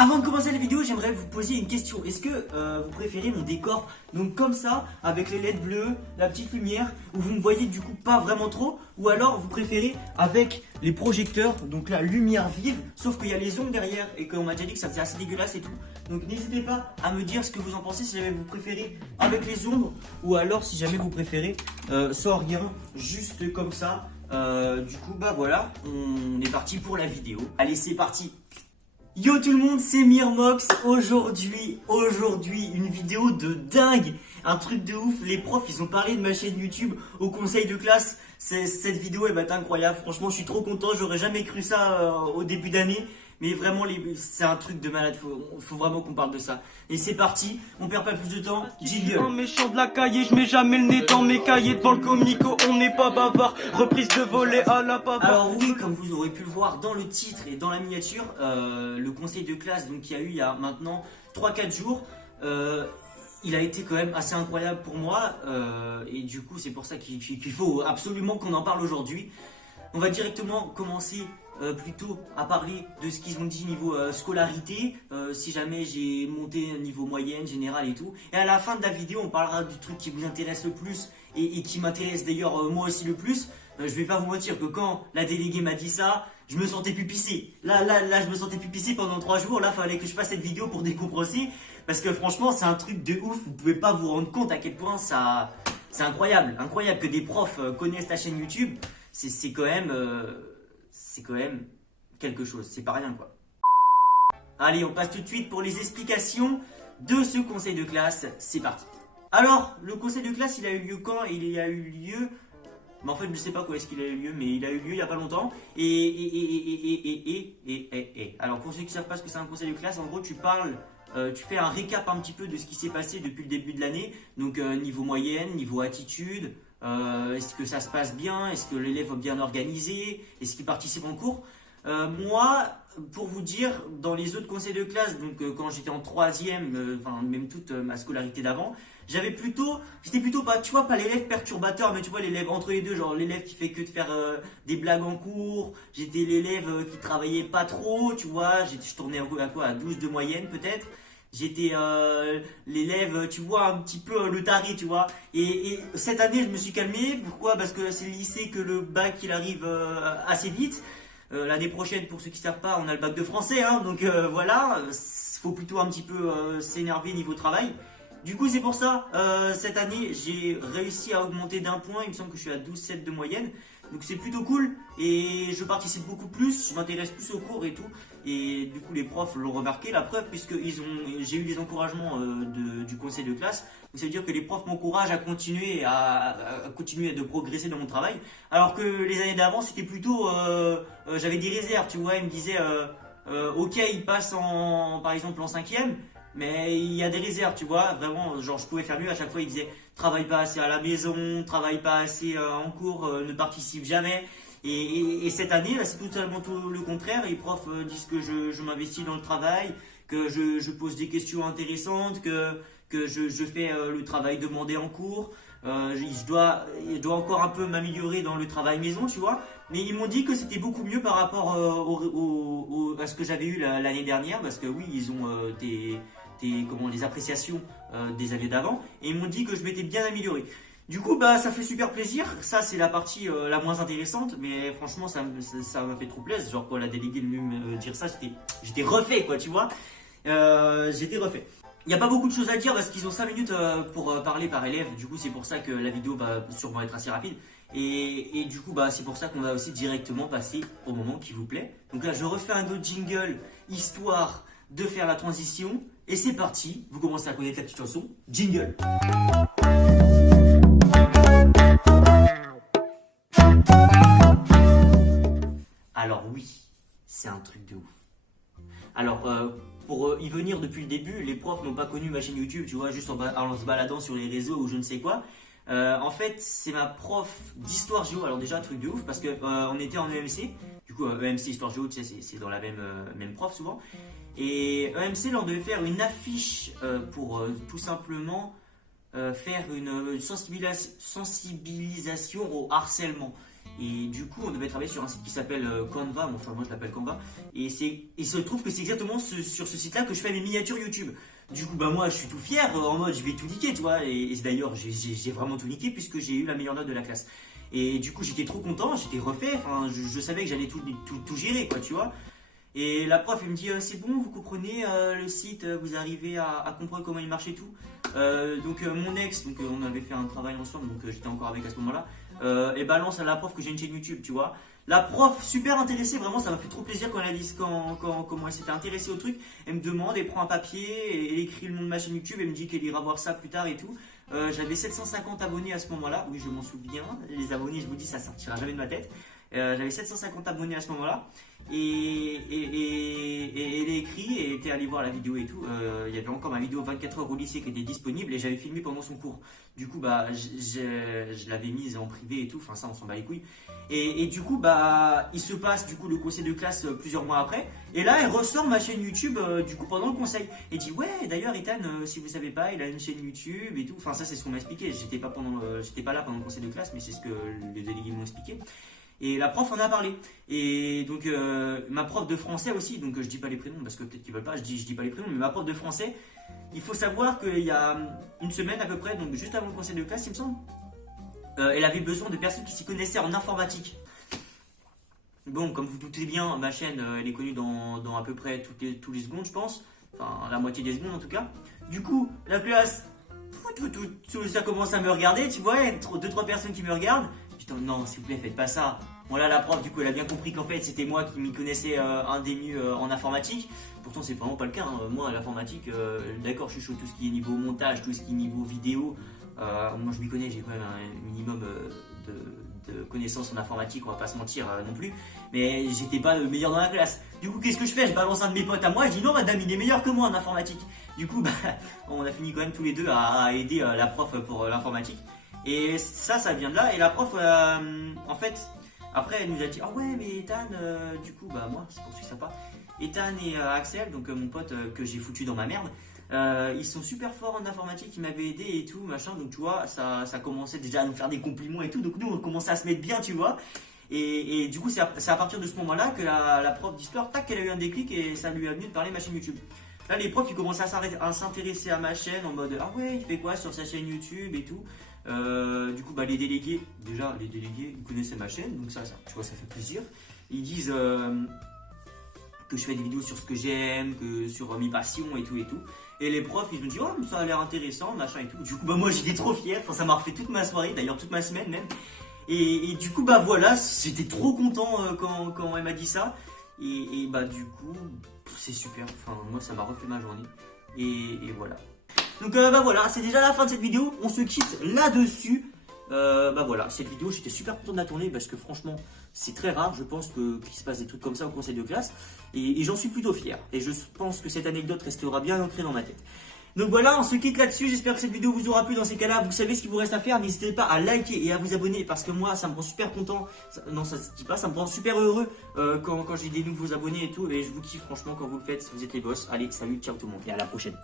Avant de commencer la vidéo, j'aimerais vous poser une question. Est-ce que vous préférez mon décor donc comme ça, avec les LED bleus, la petite lumière, où vous me voyez du coup pas vraiment trop, ou alors vous préférez avec les projecteurs, donc la lumière vive, sauf qu'il y a les ombres derrière et qu'on m'a déjà dit que ça faisait assez dégueulasse et tout. Donc n'hésitez pas à me dire ce que vous en pensez, si jamais vous préférez avec les ombres, ou alors si jamais vous préférez sans rien, juste comme ça. Du coup bah voilà, on est parti pour la vidéo. Allez, c'est parti. Yo tout le monde, c'est Mirmox. Aujourd'hui, une vidéo de dingue, un truc de ouf. Les profs, ils ont parlé de ma chaîne YouTube au conseil de classe. Cette vidéo, elle va être incroyable. Franchement, je suis trop content. J'aurais jamais cru ça au début d'année. Mais vraiment, c'est un truc de malade. Faut vraiment qu'on parle de ça. Et c'est parti. On perd pas plus de temps. Jingle. Un méchant de la cahier, je mets jamais le nez dans mes cahiers devant le comico. On n'est pas bavard. Reprise de volet à la papa. Alors oui, comme vous aurez pu le voir dans le titre et dans la miniature, le conseil de classe donc qu'il y a eu il y a maintenant 3-4 jours, il a été quand même assez incroyable pour moi. Et du coup, c'est pour ça qu'il faut absolument qu'on en parle aujourd'hui. On va directement commencer plutôt à parler de ce qu'ils ont dit niveau scolarité, si jamais j'ai monté niveau moyenne, générale et tout. Et à la fin de la vidéo, on parlera du truc qui vous intéresse le plus et qui m'intéresse d'ailleurs moi aussi le plus. Je vais pas vous mentir que quand la déléguée m'a dit ça, je me sentais plus pissé. Là, je me sentais plus pissé pendant 3 jours. Là, fallait que je fasse cette vidéo pour décompresser. Parce que franchement, c'est un truc de ouf. Vous pouvez pas vous rendre compte à quel point ça... C'est incroyable. Incroyable que des profs connaissent ta chaîne YouTube. C'est quand même quelque chose, c'est pas rien quoi. Allez, on passe tout de suite pour les explications de ce conseil de classe, c'est parti. Alors, le conseil de classe, il a eu lieu quand? Il a eu lieu... Mais en fait, je sais pas quand est-ce qu'il a eu lieu, mais il a eu lieu il y a pas longtemps. Alors, pour ceux qui ne savent pas ce que c'est un conseil de classe, en gros, tu fais un récap un petit peu de ce qui s'est passé depuis le début de l'année. Donc, niveau moyenne, niveau attitude... est-ce que ça se passe bien? Est-ce que l'élève est bien organisé? Est-ce qu'il participe en cours? Moi, pour vous dire, dans les autres conseils de classe, donc quand j'étais en 3e, enfin même toute ma scolarité d'avant, j'étais plutôt pas, tu vois, pas l'élève perturbateur, mais tu vois l'élève entre les deux, genre l'élève qui fait que de faire des blagues en cours. J'étais l'élève qui travaillait pas trop, tu vois, je tournais à quoi, à 12 de moyenne peut-être. J'étais l'élève, tu vois, un petit peu le taré, tu vois. Et cette année, je me suis calmé. Pourquoi? Parce que c'est le lycée que le bac, il arrive assez vite. L'année prochaine, pour ceux qui ne savent pas, on a le bac de français. Hein, donc voilà, faut plutôt un petit peu s'énerver niveau travail. Du coup, c'est pour ça, cette année, j'ai réussi à augmenter d'1 point. Il me semble que je suis à 12,7 de moyenne. Donc c'est plutôt cool et je participe beaucoup plus, je m'intéresse plus aux cours et tout. Et du coup les profs l'ont remarqué, la preuve, puisque j'ai eu des encouragements du conseil de classe. Donc ça veut dire que les profs m'encouragent à continuer de progresser dans mon travail. Alors que les années d'avant c'était plutôt, j'avais des réserves, tu vois, ils me disaient ok, il passe par exemple en 5e. Mais il y a des réserves, tu vois, vraiment, genre je pouvais faire mieux. À chaque fois, ils disaient travaille pas assez à la maison, travaille pas assez en cours, ne participe jamais. Et cette année, là, c'est totalement tout le contraire. Les profs disent que je m'investis dans le travail, que je pose des questions intéressantes, que je fais le travail demandé en cours. Je dois encore un peu m'améliorer dans le travail maison, tu vois. Mais ils m'ont dit que c'était beaucoup mieux par rapport à ce que j'avais eu l'année dernière, parce que oui, ils ont des appréciations des années d'avant, et ils m'ont dit que je m'étais bien amélioré. Du coup, bah, ça fait super plaisir. Ça, c'est la partie la moins intéressante, mais franchement, ça m'a fait trop plaisir. Genre, quand la déléguée est venue me dire ça, j'étais refait, quoi, tu vois. J'étais refait. Il n'y a pas beaucoup de choses à dire parce qu'ils ont 5 minutes pour parler par élève. Du coup, c'est pour ça que la vidéo va sûrement être assez rapide. Et du coup, bah, c'est pour ça qu'on va aussi directement passer au moment qui vous plaît. Donc là, je refais un autre jingle, histoire de faire la transition. Et c'est parti, vous commencez à connaître la petite chanson. Jingle. Alors oui, c'est un truc de ouf. Alors, pour y venir depuis le début, les profs n'ont pas connu ma chaîne YouTube, tu vois, juste en se baladant sur les réseaux ou je ne sais quoi. En fait, c'est ma prof d'histoire géo. Alors déjà, un truc de ouf, parce que on était en EMC. Du coup, EMC, histoire géo, tu sais, c'est dans la même prof souvent. Et EMC, là, on devait faire une affiche pour tout simplement faire une sensibilisation au harcèlement. Et du coup, on devait travailler sur un site qui s'appelle Canva, enfin moi je l'appelle Canva. Et il se trouve que c'est exactement sur ce site-là que je fais mes miniatures YouTube. Du coup, bah moi je suis tout fier, en mode je vais tout niquer, tu vois. Et d'ailleurs, j'ai vraiment tout niqué puisque j'ai eu la meilleure note de la classe. Et du coup, j'étais trop content, j'étais refait, enfin je savais que j'allais tout gérer, quoi, tu vois. Et la prof, elle me dit c'est bon, vous comprenez le site, vous arrivez à comprendre comment il marche et tout. Donc mon ex, donc on avait fait un travail ensemble, donc j'étais encore avec à ce moment-là, et balance à la prof que j'ai une chaîne YouTube, tu vois. La prof, super intéressée, vraiment, ça m'a fait trop plaisir quand elle a dit comment elle s'était intéressée au truc. Elle me demande, elle prend un papier, et elle écrit le nom de ma chaîne YouTube, elle me dit qu'elle ira voir ça plus tard et tout. J'avais 750 abonnés à ce moment-là, oui, je m'en souviens. Les abonnés, je vous dis, ça sortira jamais de ma tête. J'avais 750 abonnés à ce moment-là. Et elle a écrit et était allée voir la vidéo et tout. Il y avait encore ma vidéo 24 heures au lycée qui était disponible et j'avais filmé pendant son cours. Du coup, bah, je l'avais mise en privé et tout. Enfin, ça, on s'en bat les couilles. Et du coup, bah, il se passe du coup le conseil de classe plusieurs mois après. Et là, elle ressort ma chaîne YouTube du coup pendant le conseil. Et dit ouais, d'ailleurs, Ethan, si vous savez pas, il a une chaîne YouTube et tout. Enfin, ça, c'est ce qu'on m'a expliqué. J'étais pas là pendant le conseil de classe, mais c'est ce que les délégués m'ont expliqué. Et la prof en a parlé. Et donc ma prof de français aussi, donc je dis pas les prénoms parce que peut-être qu'ils veulent pas, je dis pas les prénoms, mais ma prof de français, il faut savoir qu'il y a une semaine à peu près, donc juste avant le conseil de classe il me semble, elle avait besoin de personnes qui s'y connaissaient en informatique. Bon, comme vous doutez bien, ma chaîne elle est connue dans à peu près tous les secondes je pense, enfin la moitié des secondes en tout cas. Du coup, la classe, ça commence à me regarder, tu vois, il y a 2-3 personnes qui me regardent. Putain, non, s'il vous plaît, faites pas ça. Bon, là, la prof, du coup, elle a bien compris qu'en fait, c'était moi qui m'y connaissais un des mieux en informatique. Pourtant, c'est vraiment pas le cas. Hein. Moi, l'informatique, d'accord, je suis chaud. Tout ce qui est niveau montage, tout ce qui est niveau vidéo, moi, je m'y connais. J'ai quand même un minimum de connaissances en informatique, on va pas se mentir non plus. Mais j'étais pas le meilleur dans la classe. Du coup, qu'est-ce que je fais? Je balance un de mes potes à moi. Je dis non, madame, il est meilleur que moi en informatique. Du coup, bah, on a fini quand même tous les deux à aider la prof pour l'informatique. Et ça vient de là. Et la prof, en fait, après, elle nous a dit ah ouais, mais Ethan, du coup, bah moi, c'est pour celui sympa. Ethan et Axel, donc mon pote que j'ai foutu dans ma merde, ils sont super forts en informatique, ils m'avaient aidé et tout, machin. Donc, tu vois, ça commençait déjà à nous faire des compliments et tout. Donc, nous, on commençait à se mettre bien, tu vois. Et du coup, c'est à partir de ce moment-là que la prof d'histoire, tac, elle a eu un déclic et ça lui a venu de parler de ma chaîne YouTube. Là, les profs, ils commencent à s'intéresser à ma chaîne en mode ah ouais, il fait quoi sur sa chaîne YouTube et tout. Du coup, bah, les délégués, ils connaissaient ma chaîne, donc ça, tu vois, ça fait plaisir. Ils disent que je fais des vidéos sur ce que j'aime, que sur mes passions et tout et tout. Et les profs, ils me disent oh, ça a l'air intéressant, machin et tout. Du coup, bah, moi, j'étais trop fier. Enfin, ça m'a refait toute ma soirée, d'ailleurs toute ma semaine même. Et du coup, bah voilà, j'étais trop content quand elle m'a dit ça. Et bah du coup, c'est super. Enfin, moi, ça m'a refait ma journée. Et voilà. Donc bah voilà, c'est déjà la fin de cette vidéo. On se quitte là-dessus. Bah voilà, cette vidéo, j'étais super content de la tourner parce que franchement, c'est très rare, je pense, qu'il se passe des trucs comme ça au conseil de classe. Et j'en suis plutôt fier. Et je pense que cette anecdote restera bien ancrée dans ma tête. Donc voilà, on se quitte là-dessus. J'espère que cette vidéo vous aura plu. Dans ces cas-là, vous savez ce qu'il vous reste à faire. N'hésitez pas à liker et à vous abonner parce que moi, ça me rend super content. Non, ça se dit pas, ça me rend super heureux quand j'ai des nouveaux abonnés et tout. Et je vous kiffe franchement quand vous le faites. Vous êtes les boss. Allez, salut, ciao tout le monde et à la prochaine.